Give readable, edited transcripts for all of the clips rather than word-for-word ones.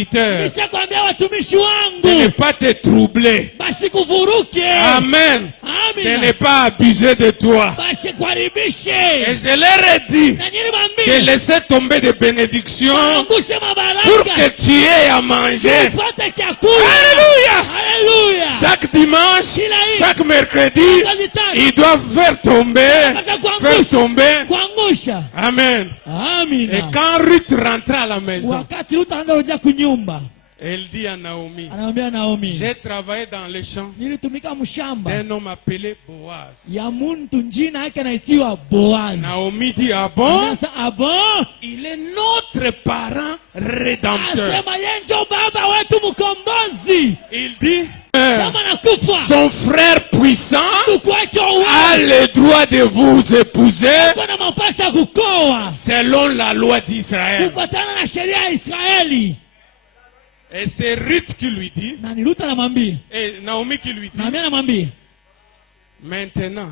de ne pas te troubler. Amen. De ne pas abuser de toi. Et je leur ai dit de laisser tomber des bénédictions pour que tu aies à manger. Alléluia. Chaque dimanche, chaque mercredi, ils doivent faire tomber. Amen. Et quand Ruth rentra à la maison, elle dit à Naomi, j'ai travaillé dans les champs d'un homme appelé Boaz. Naomi dit, ah bon? Il est notre parent rédempteur. Il dit, son frère puissant a le droit de vous épouser selon la loi d'Israël. Et c'est Ruth qui lui dit, et Naomi qui lui dit, maintenant,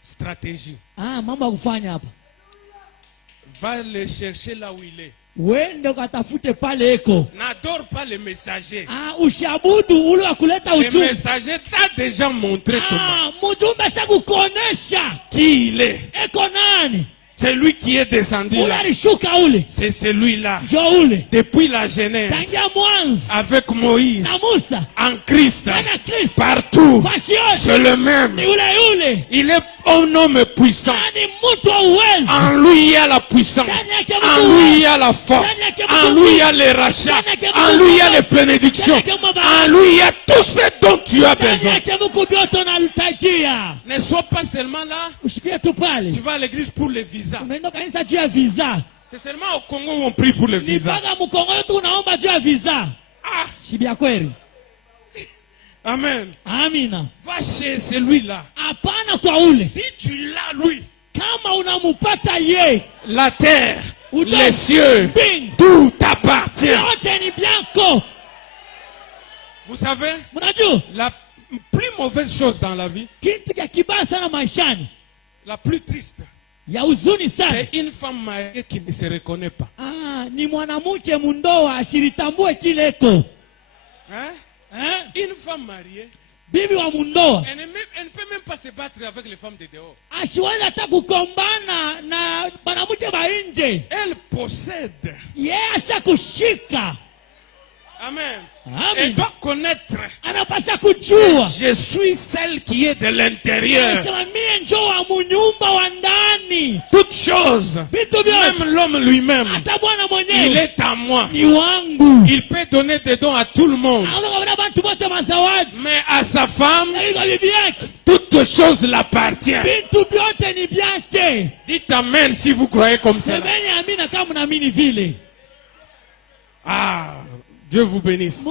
stratégie. Va le chercher là où il est. N'adore pas les messagers. Le messager t'a déjà montré qui il est. C'est lui qui est descendu là. C'est celui-là. Depuis la Genèse, avec Moïse, en Christ, partout, c'est le même. Il est un homme puissant. En lui il y a la puissance. En lui il y a la force. En lui il y a les rachats. En lui il y a les bénédictions. En lui il y a tout ce dont tu as besoin. Ne sois pas seulement là. Tu vas à l'église pour les visas. C'est seulement au Congo où on prie pour les visas. Amen. Va chez celui-là. Si tu l'as lui, la terre, les cieux, tout t'appartient. Vous savez, la plus mauvaise chose dans la vie, la plus triste, c'est une femme mariée qui ne se reconnaît pas. Une femme mariée, elle ne peut même pas se battre avec les femmes de dehors. Elle possède. Amen. Elle doit connaître. Je suis celle qui est de l'intérieur. Toute chose, même l'homme lui-même, il est à moi. Il peut donner des dons à tout le monde. Mais à sa femme, toute chose l'appartient. Dites amen si vous croyez comme ça. Ah, Dieu vous bénisse.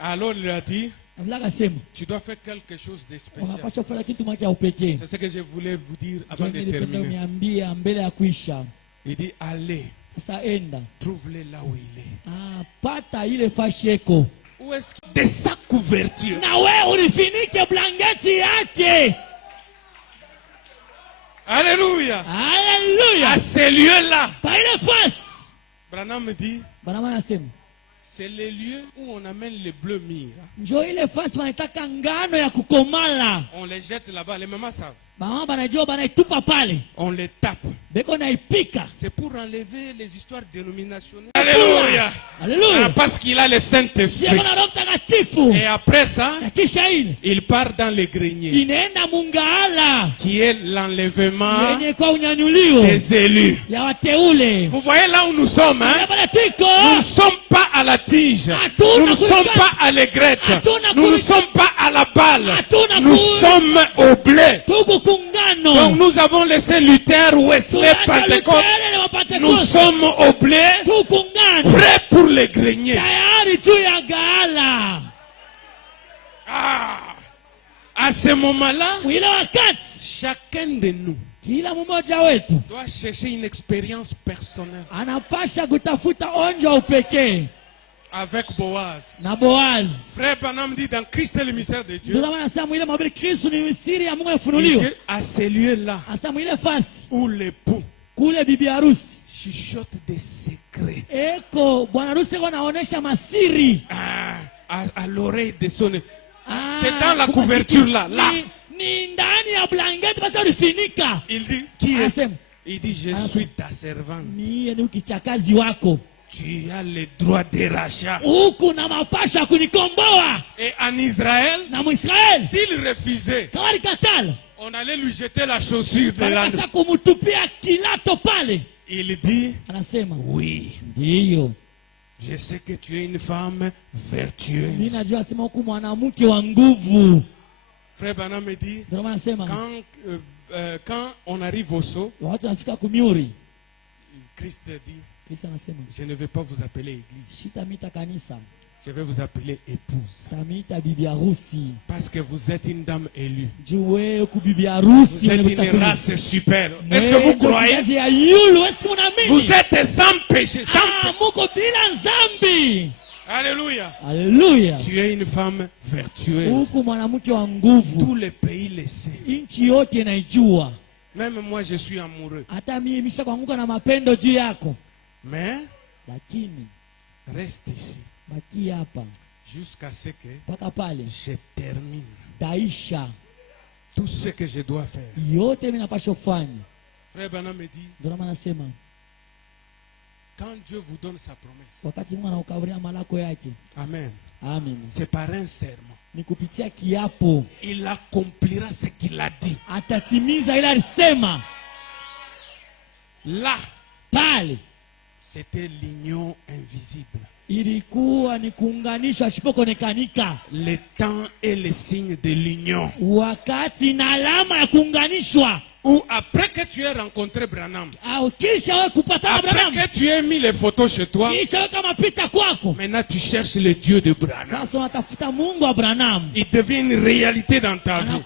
Alors il a dit, tu dois faire quelque chose de spécial. C'est ce que je voulais vous dire avant de terminer. Il dit, allez, trouve-le là où il est. Où est-ce qu'il est? De sa couverture. Alléluia. À ces lieux-là. Branham me dit, c'est les lieux où on amène les bleus mûrs. On les jette là-bas, les mamans savent. On les tape. C'est pour enlever les histoires dénominationnelles. Alléluia. Ah, parce qu'il a le Saint-Esprit. Et après ça, il part dans les greniers, qui est l'enlèvement des élus. Vous voyez là où nous sommes, hein? Nous ne sommes pas à la tige. Nous ne sommes pas à l'aigrette. Nous ne sommes pas à la balle. Nous sommes au blé. Donc nous avons laissé Luther, Wesley, Pentecôte. Nous sommes au blé, prêts pour les greniers. À ce moment-là, chacun de nous doit chercher une expérience personnelle avec Boaz. Frère Branham dit dans Christ et le mystère de Dieu, il dit à ces lieux-là où l'époux kule bibi harusi chuchote des secrets bwana harusi anaonesha masiri à l'oreille de son c'est dans la couverture là ni ndani ya blanket basi ulifinika. Il dit qui est? Il dit je suis ta servante. Ni ukichakazi wako. Tu as le droit de rachat. Huku na mapasha kunikomboa. Et en Israël, na Israël, s'il refusait, on allait lui jeter la chaussure de l'âne. Il dit oui. Je sais que tu es une femme vertueuse. Frère Branham me dit quand on arrive au saut, Christ dit je ne vais pas vous appeler église. Je vais vous appeler épouse. Parce que vous êtes une dame élue. Vous êtes une race super. Est-ce que vous croyez? Vous êtes sans péché. Alléluia. Alléluia. Tu es une femme vertueuse. Tous les pays le savent. Même moi je suis amoureux. Mais reste ici jusqu'à ce que je termine tout ce que je dois faire. Frère Branham me dit quand Dieu vous donne sa promesse, amen, c'est par un serment. Il accomplira ce qu'il a dit. Là, c'était l'union invisible. Ilikuwa ni kuunganishwa isipokuonekanika. Le temps est le signe de l'union. Wakati na alama ya kuunganishwa. Ou après que tu aies rencontré Branham, après que tu aies mis les photos chez toi, maintenant tu cherches le Dieu de Branham. Il devient une réalité dans ta vie.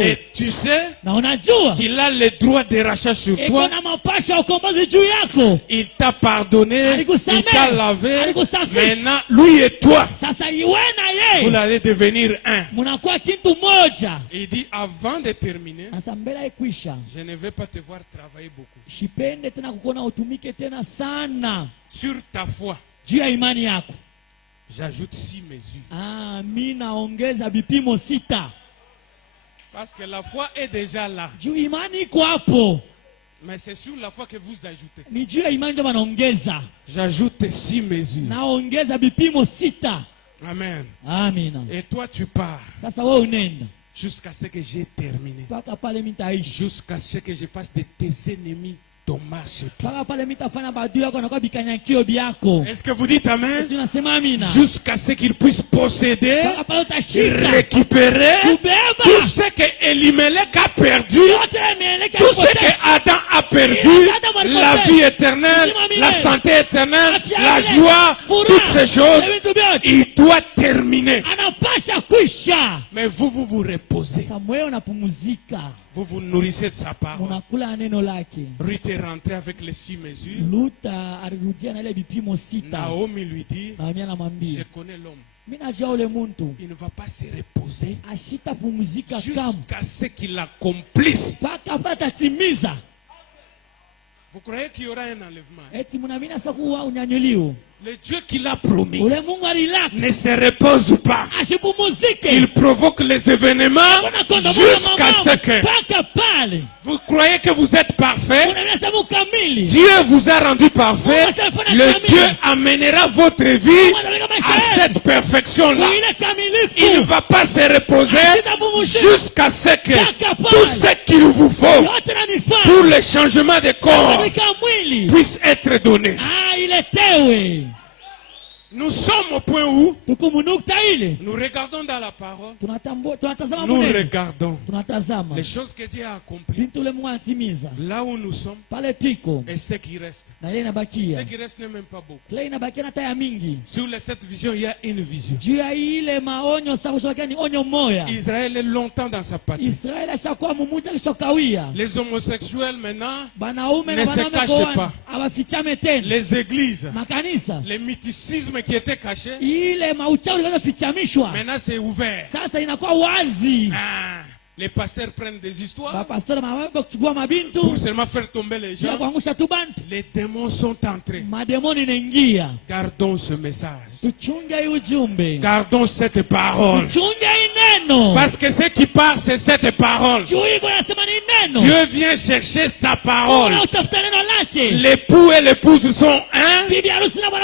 Et tu sais qu'il a le droit de rachat sur toi. Il t'a pardonné, il t'a lavé. Maintenant, lui et toi, vous allez devenir un. Il dit avant de terminer, je ne vais pas te voir travailler beaucoup. Sur ta foi, j'ajoute 6 mesures. Parce que la foi est déjà là. Mais c'est sur la foi que vous ajoutez. J'ajoute 6 mesures. Amen. Et toi tu pars. Jusqu'à ce que j'ai terminé. Jusqu'à ce que je fasse de tes ennemis ton marché. Est-ce que vous dites amen? Jusqu'à ce qu'ils puissent posséder, récupérer tout ce que Elimelech a perdu, tout ce que Adam a perdu, la vie éternelle, la santé éternelle, la joie, toutes ces choses. Il doit terminer. Mais vous vous reposez. Vous vous nourrissez de sa parole. Ruth est rentrée avec les 6 mesures. Naomi lui dit, je connais l'homme. Il ne va pas se reposer jusqu'à ce qu'il accomplisse. Vous croyez qu'il y aura un enlèvement? Le Dieu qui l'a promis ne se repose pas. Il provoque les événements jusqu'à ce que... Vous croyez que vous êtes parfait? Dieu vous a rendu parfait. Le Dieu amènera votre vie à cette perfection-là. Il ne va pas se reposer jusqu'à ce que tout ce qu'il vous faut pour le changement de corps puisse être donné. Nous sommes au point où nous regardons dans la parole. Nous regardons les choses que Dieu a accomplies. Là où nous sommes et ce qui reste. Ce qui reste n'est même pas beaucoup. Sur les 7 visions, il y a une vision. Israël est longtemps dans sa patrie. Les homosexuels maintenant ne se cachent pas. Les églises, les mythicismes qui était caché, maintenant c'est ouvert. Les pasteurs prennent des histoires pour seulement faire tomber les gens. Les démons sont entrés. Gardons ce message. Gardons cette parole. Parce que ce qui passe, c'est cette parole. Dieu vient chercher sa parole. L'époux et l'épouse sont un.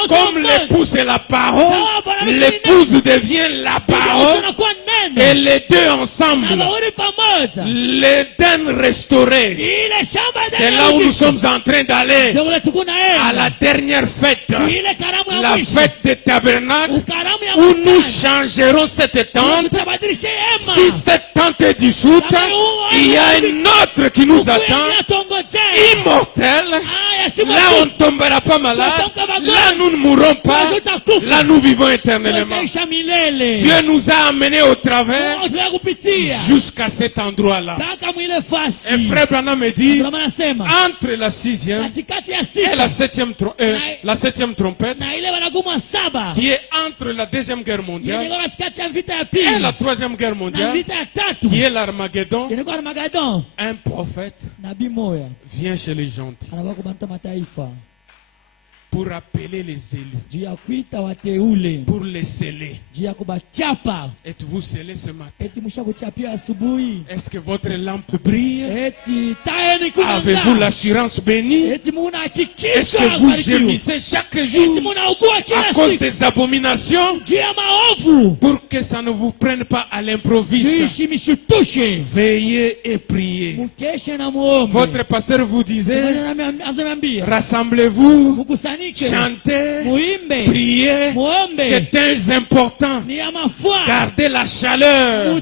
Comme l'épouse est la parole, l'épouse devient la parole. Et les deux ensemble, l'Éden restauré. C'est là où nous sommes en train d'aller à la dernière fête, la fête des tabernacles, où nous changerons cette tente. Si cette tente est dissoute, il y a une autre qui nous attend, immortelle. Là on ne tombera pas malade, là nous ne mourrons pas, là nous vivons éternellement. Dieu nous a amenés au travers jusqu'à cet endroit-là. Et Frère Branham me dit, entre la 6e et la 7e trompette, qui est entre la 2e guerre mondiale et la 3e guerre mondiale, qui est l'Armageddon, un prophète vient chez les gentils pour appeler les élus, pour les sceller. Êtes-vous scellés ce matin? Est-ce que votre lampe brille? Avez-vous l'assurance bénie? Est-ce que vous gémissez chaque jour à cause des abominations? Pour que ça ne vous prenne pas à l'improviste. Veillez et priez. Votre pasteur vous disait, rassemblez-vous, chantez, priez, c'est très important. Gardez la chaleur,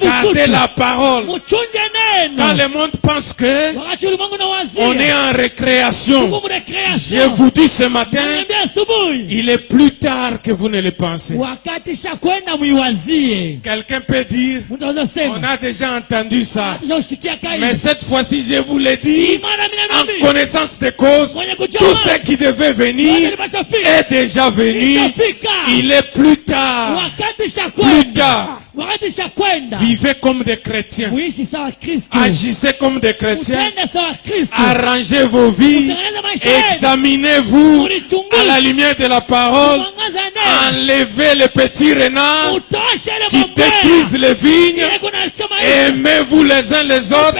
gardez la parole. Quand le monde pense que on est en récréation, je vous dis ce matin, il est plus tard que vous ne le pensez. Quelqu'un peut dire, on a déjà entendu ça, mais cette fois-ci je vous l'ai dit en connaissance de cause. Tout ce qui devait venir est déjà venu. Il est plus tard. Plus tard. Vivez comme des chrétiens. Agissez comme des chrétiens. Arrangez vos vies. Examinez-vous à la lumière de la parole. Enlevez les petits renards qui détruisent les vignes. Aimez-vous les uns les autres.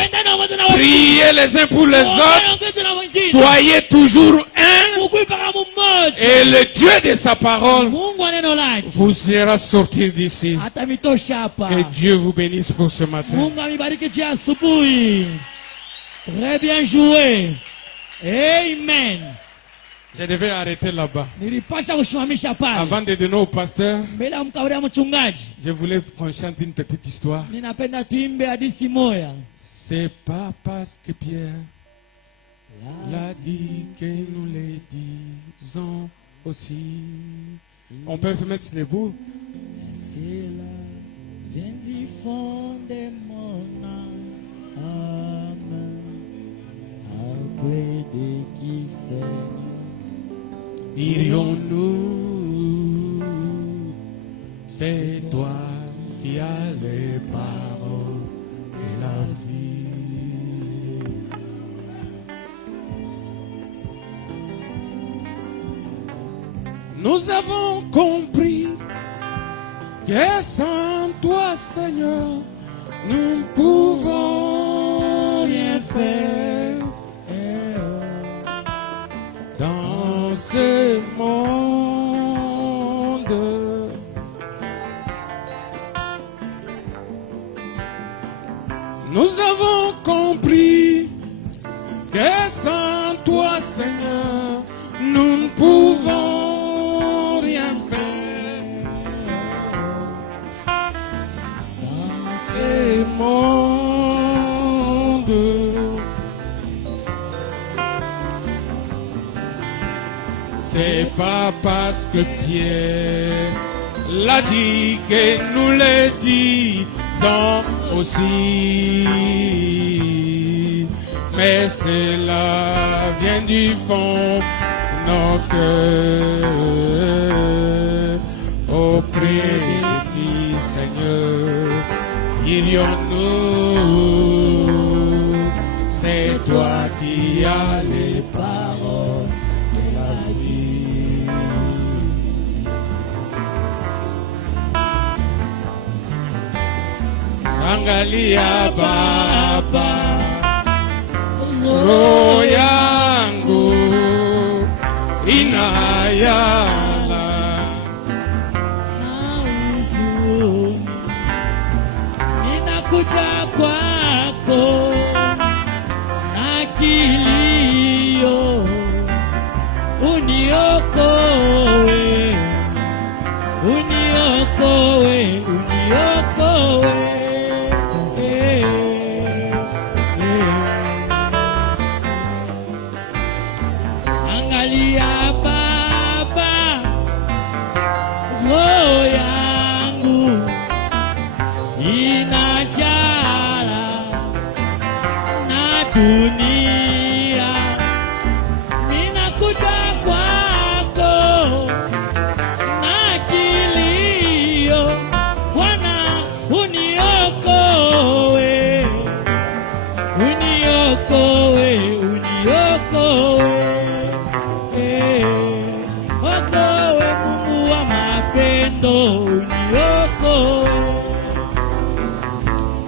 Priez les uns pour les autres. Soyez toujours un. Et le Dieu de sa parole vous fera sortir d'ici. Que Dieu vous bénisse pour ce matin. Très bien joué. Amen. Je devais arrêter là-bas. Avant de donner au pasteur, je voulais qu'on chante une petite histoire. C'est pas parce que Pierre l'a dit que nous le disons aussi. On peut se mettre les bouts. Viens du fond de mon âme, après de qui saigne, irions-nous? C'est toi qui as les paroles et la vie. Nous avons compris que sans toi, Seigneur, nous ne pouvons rien faire dans ce monde. Nous avons compris que sans toi, Seigneur, nous ne pouvons rien faire. Monde. C'est pas parce que Pierre l'a dit que nous le disons aussi, mais cela vient du fond de nos cœurs auprès de qui, Seigneur, irions-nous? Angalia Baba, roho yangu inayala na huzuni, ninakuja kwako na kilio, uniokoe, uniokoe, uniokoe. Angalia Baba, roho yangu inajala na dunia, ninakuja kwako na kilio, Bwana uniokoe, uniokoe, uniokoe. Okoe Mungu wa mapendo, uniokoe,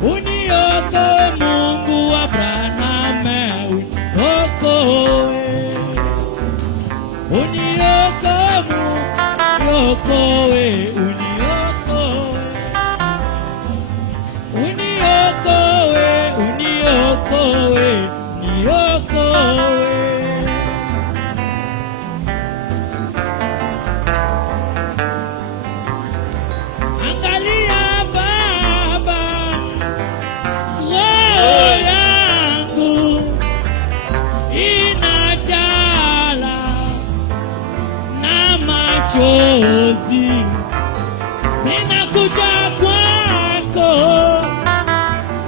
uniokoe Mungu wa Abrahamu, uniokoe, uniokoe Mungu, uniokoe, uniokoe, uniokoe, uniokoe. Angalia Baba, roho yangu inajala na machozi, ninakuja kwako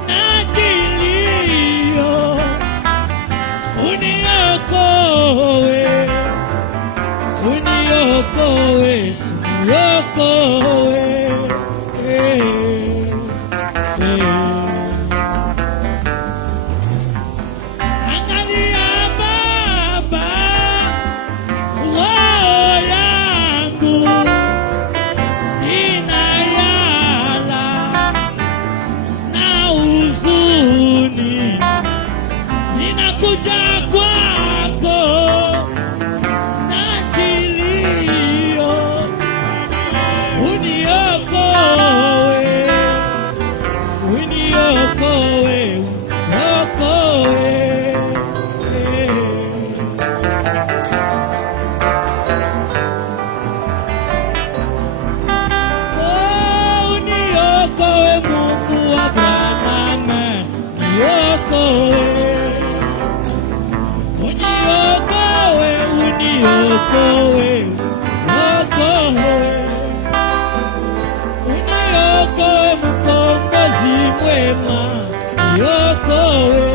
na kilio, uniokoe, uniokoe, uniokoe. Angalia Baba, roho yangu inayala na huzuni, ninakuja kwako na kilio, uniokoe, uniokoe, uniokoe. Oh, uniokoe Mungu wa Abrahamu, uniokoe, uniokoe, uniokoe, uniokoe. Uniokoe mkombozi mwema, uniokoe.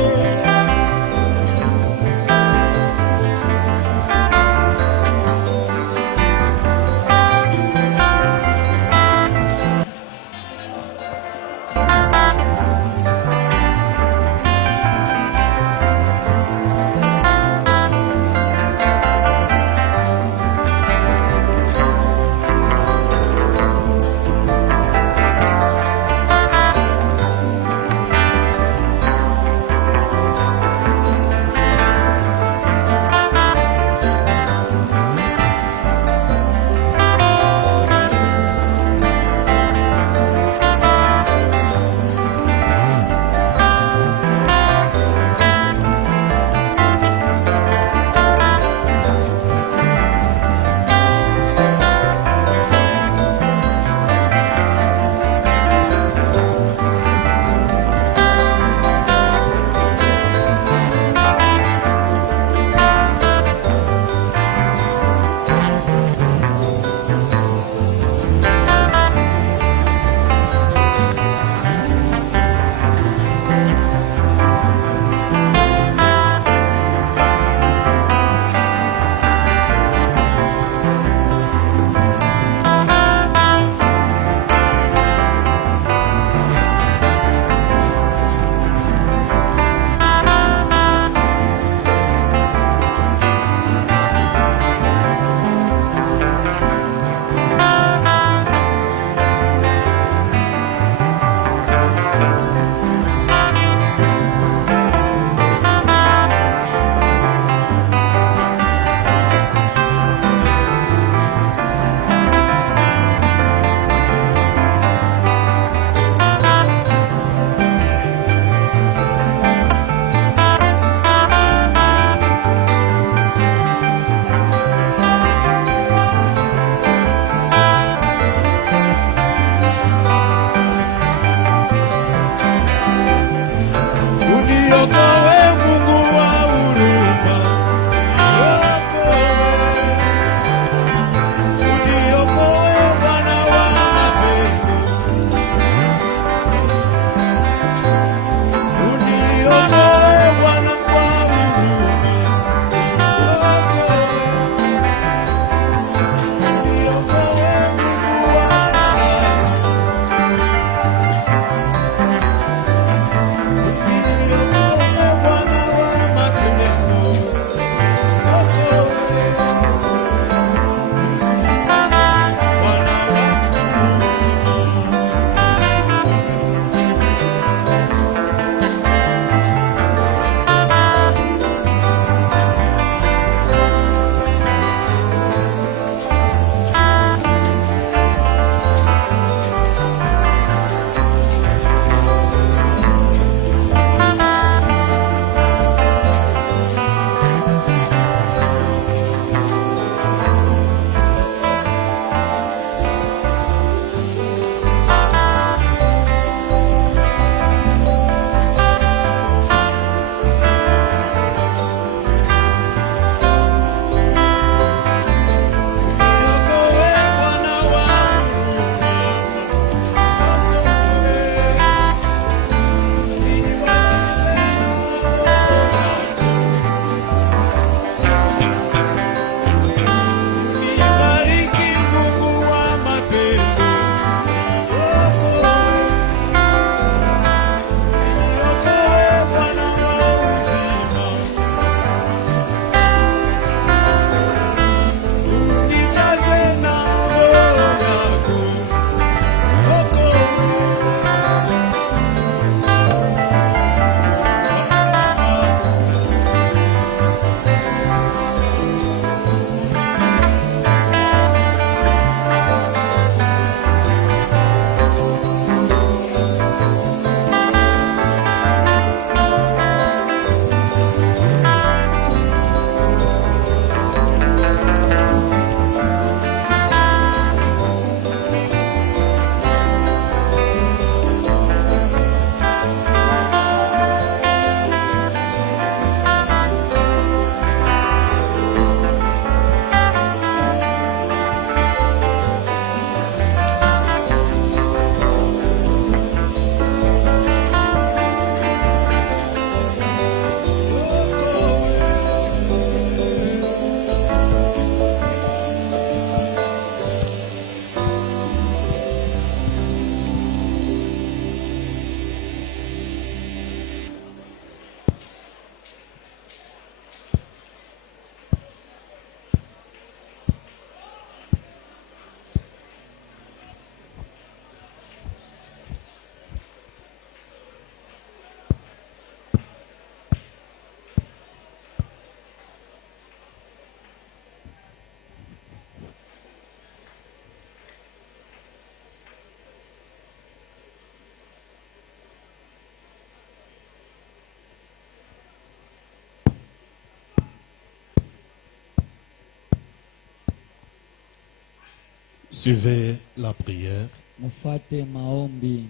Suivez la prière. Mufate maombi.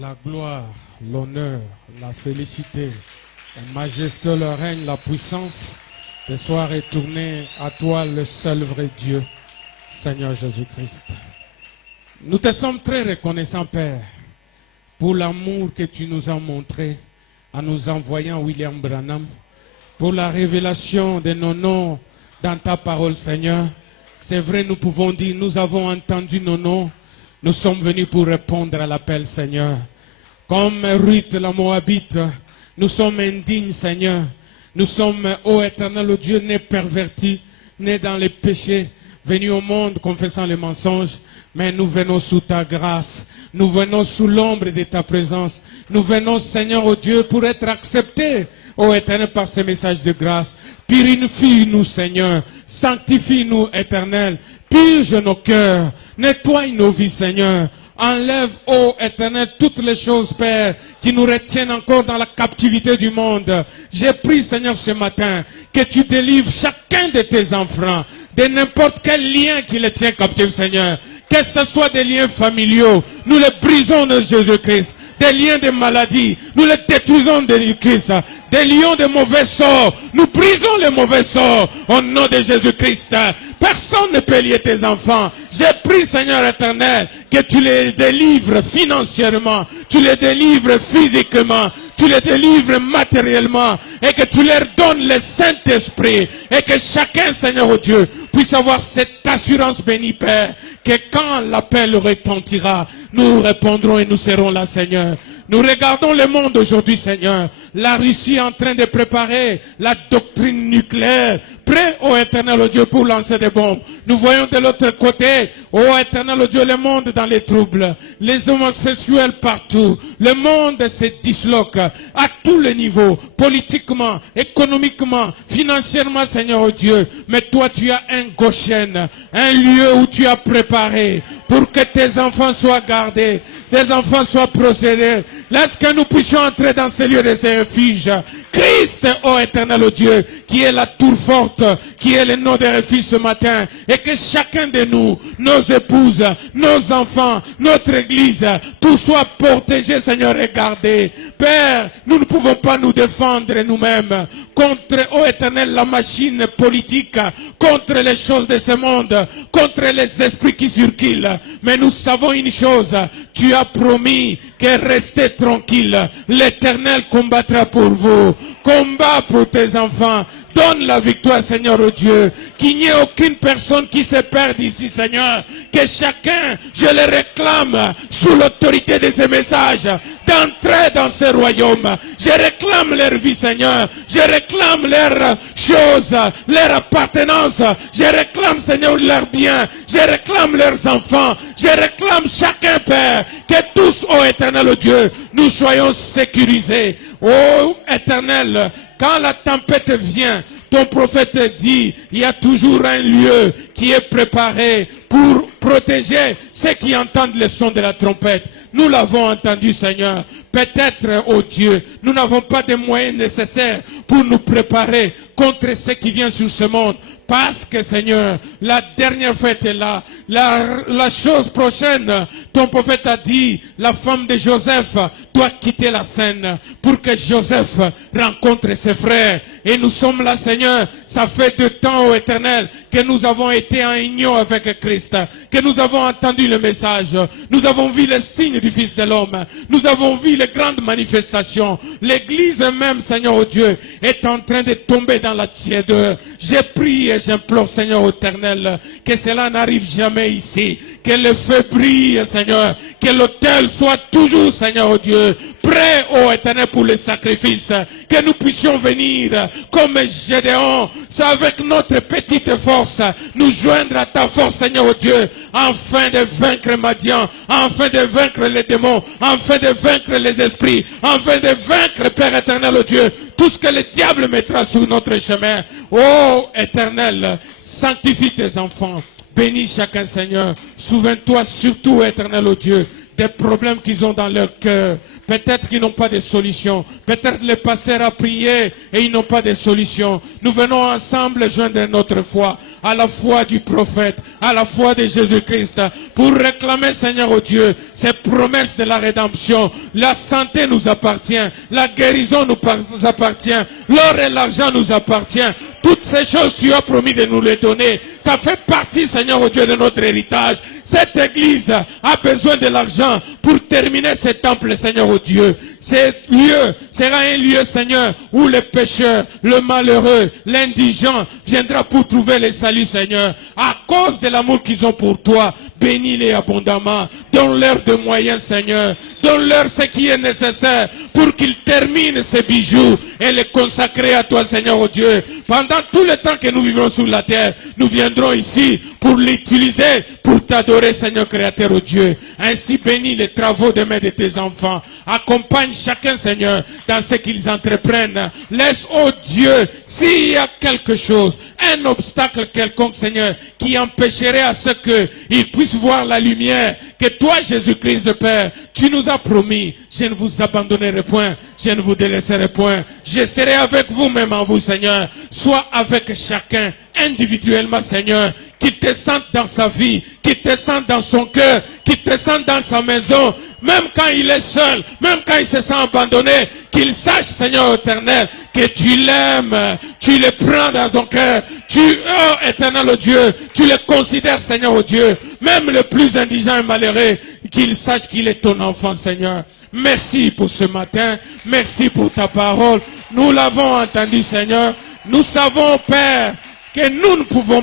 La gloire, l'honneur, la félicité, la majesté, le règne, la puissance, te soient retournés à toi, le seul vrai Dieu, Seigneur Jésus-Christ. Nous te sommes très reconnaissants, Père, pour l'amour que tu nous as montré en nous envoyant William Branham, pour la révélation de nos noms dans ta parole, Seigneur. C'est vrai, nous pouvons dire, nous avons entendu nos noms, nous sommes venus pour répondre à l'appel, Seigneur. Comme Ruth la Moabite, nous sommes indignes, Seigneur. Nous sommes, ô éternel, ô Dieu, nés pervertis, nés dans les péchés, venus au monde confessant les mensonges. Mais nous venons sous ta grâce, nous venons sous l'ombre de ta présence. Nous venons, Seigneur, ô Dieu, pour être acceptés, ô éternel, par ces messages de grâce. Purifie-nous, Seigneur. Sanctifie-nous, éternel. Purge nos cœurs. Nettoie nos vies, Seigneur. Enlève, ô éternel, toutes les choses, Père, qui nous retiennent encore dans la captivité du monde. J'ai pris, Seigneur, ce matin, que tu délivres chacun de tes enfants de n'importe quel lien qui les tient captifs, Seigneur. Que ce soit des liens familiaux, nous les brisons de Jésus-Christ. Des liens de maladie, nous les détruisons de Jésus-Christ. Des liens de mauvais sorts, nous brisons les mauvais sorts au nom de Jésus-Christ. Personne ne peut lier tes enfants. J'ai pris, Seigneur éternel, que tu les délivres financièrement, tu les délivres physiquement, tu les délivres matériellement, et que tu leur donnes le Saint-Esprit, et que chacun, Seigneur, oh Dieu, puisse avoir cette assurance bénie, Père, que quand l'appel retentira, nous répondrons et nous serons là, Seigneur. Nous regardons le monde aujourd'hui, Seigneur. La Russie est en train de préparer la doctrine nucléaire, prêt, ô éternel, ô Dieu, pour lancer des bombes. Nous voyons de l'autre côté, ô éternel, ô Dieu, le monde dans les troubles, les homosexuels partout. Le monde se disloque à tous les niveaux, politiquement, économiquement, financièrement, Seigneur, ô Dieu. Mais toi, tu as un Goshen, un lieu où tu as préparé pour que tes enfants soient gardés, tes enfants soient procédés. Laisse que nous puissions entrer dans ces lieux de ces refuges. Christ, ô éternel, ô Dieu, qui est la tour forte, qui est le nom de refuge ce matin, et que chacun de nous, nos épouses, nos enfants, notre église, tout soit protégé, Seigneur, et gardé. Père, nous ne pouvons pas nous défendre nous-mêmes contre, ô éternel, la machine politique, contre les choses de ce monde, contre les esprits qui circulent. Mais nous savons une chose, tu as promis que restez tranquille, l'Éternel combattra pour vous. Combat pour tes enfants. Donne la victoire, Seigneur, oh Dieu. Qu'il n'y ait aucune personne qui se perde ici, Seigneur. Que chacun, je le réclame, sous l'autorité de ces messages, d'entrer dans ce royaume. Je réclame leur vie, Seigneur. Je réclame leurs choses, leur appartenance. Je réclame, Seigneur, leurs biens. Je réclame leurs enfants. Je réclame chacun, Père. Que tous, ô éternel, ô Dieu, nous soyons sécurisés. Ô éternel, quand la tempête vient, ton prophète dit, il y a toujours un lieu qui est préparé pour protéger ceux qui entendent le son de la trompette. Nous l'avons entendu, Seigneur. Peut-être, ô Dieu, nous n'avons pas de moyens nécessaires pour nous préparer contre ce qui vient sur ce monde. Parce que, Seigneur, la dernière fête est là. La chose prochaine, ton prophète a dit, la femme de Joseph doit quitter la scène pour que Joseph rencontre ses frères. Et nous sommes là, Seigneur. Ça fait 2 temps, ô éternel, que nous avons été en union avec Christ, que nous avons entendu le message. Nous avons vu les signes du Fils de l'homme. Nous avons vu les grandes manifestations. L'église même, Seigneur, ô Dieu, est en train de tomber dans la tièdeur. J'ai prié et j'implore, Seigneur éternel, que cela n'arrive jamais ici. Que le feu brille, Seigneur. Que l'autel soit toujours, Seigneur, ô Dieu, prêt, ô éternel, pour le sacrifice. Que nous puissions venir comme Gédéon, avec notre petite force, nous joindre à ta force, Seigneur, ô Dieu, afin de vaincre Madian, afin de vaincre les démons, afin de vaincre les esprits, afin de vaincre, Père éternel, ô Dieu, tout ce que le diable mettra sur notre chemin. Ô éternel, sanctifie tes enfants. Bénis chacun, Seigneur. Souviens-toi surtout, éternel, ô Dieu, des problèmes qu'ils ont dans leur cœur. Peut-être qu'ils n'ont pas de solution. Peut-être le pasteur a prié et ils n'ont pas de solution. Nous venons ensemble joindre notre foi à la foi du prophète, à la foi de Jésus-Christ, pour réclamer, Seigneur oh Dieu, ces promesses de la rédemption. La santé nous appartient, la guérison nous appartient, l'or et l'argent nous appartient. Toutes ces choses, tu as promis de nous les donner. Ça fait partie, Seigneur oh Dieu, de notre héritage. Cette église a besoin de l'argent pour terminer ce temple, Seigneur oh Dieu. Ce lieu sera un lieu, Seigneur, où le pécheur, le malheureux, l'indigent viendra pour trouver le salut, Seigneur. À cause de l'amour qu'ils ont pour toi, bénis-les abondamment. Donne-leur de moyens, Seigneur. Donne-leur ce qui est nécessaire pour qu'ils terminent ces bijoux et les consacrer à toi, Seigneur oh Dieu. Pendant tout le temps que nous vivrons sur la terre, nous viendrons ici pour l'utiliser, pour t'adorer, Seigneur Créateur oh Dieu. Ainsi bénis les travaux de main de tes enfants. Accompagne chacun, Seigneur, dans ce qu'ils entreprennent. Laisse, oh Dieu, s'il y a quelque chose, un obstacle quelconque, Seigneur, qui empêcherait à ce qu'ils puissent voir la lumière que toi, Jésus-Christ de Père, tu nous as promis. Je ne vous abandonnerai point, je ne vous délaisserai point. Je serai avec vous même en vous, Seigneur. Sois avec chacun individuellement, Seigneur, qu'il te sente dans sa vie, qu'il te sente dans son cœur, qu'il te sente dans sa maison, même quand il est seul, même quand il se sent abandonné, qu'il sache, Seigneur éternel, que tu l'aimes, tu le prends dans ton cœur, oh éternel, oh Dieu, tu le considères, Seigneur, oh Dieu, même le plus indigent et malheureux, qu'il sache qu'il est ton enfant, Seigneur. Merci pour ce matin, merci pour ta parole, nous l'avons entendu, Seigneur, nous savons, Père, que nous ne pouvons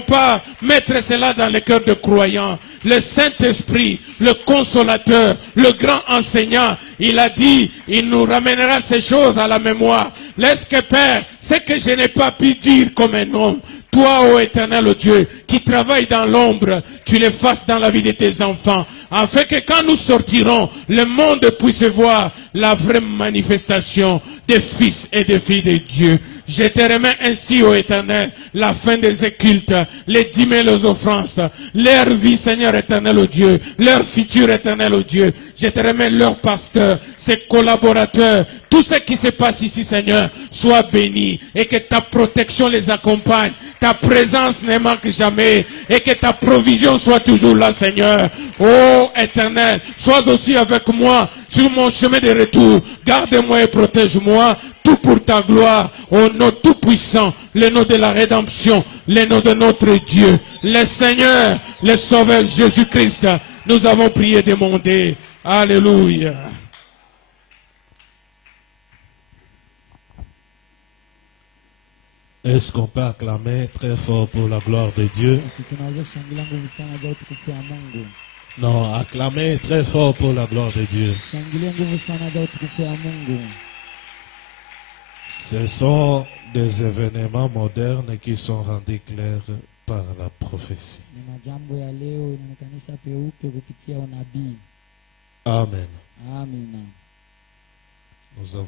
pas mettre cela dans les cœurs de croyants. Le Saint-Esprit, le Consolateur, le grand enseignant, il a dit, il nous ramènera ces choses à la mémoire. Laisse que, Père, ce que je n'ai pas pu dire comme un homme, toi, ô éternel, ô Dieu, qui travaille dans l'ombre, tu les fasses dans la vie de tes enfants, afin que quand nous sortirons, le monde puisse voir la vraie manifestation des fils et des filles de Dieu. Je te remets ainsi, ô éternel, la fin des cultes, les dîmes et les offrances, leur vie, Seigneur éternel, ô Dieu, leur futur éternel, ô Dieu. Je te remets leurs pasteurs, ses collaborateurs, tout ce qui se passe ici, Seigneur, soit béni et que ta protection les accompagne. Ta présence ne manque jamais et que ta provision soit toujours là, Seigneur. Oh éternel, sois aussi avec moi sur mon chemin de retour. Garde-moi et protège-moi, tout pour ta gloire, au nom tout puissant, le nom de la rédemption, le nom de notre Dieu, le Seigneur, le Sauveur Jésus-Christ. Nous avons prié et demandé. Alléluia. Est-ce qu'on peut acclamer très fort pour la gloire de Dieu? Non, acclamer très fort pour la gloire de Dieu. Ce sont des événements modernes qui sont rendus clairs par la prophétie. Amen. Amen. Nous avons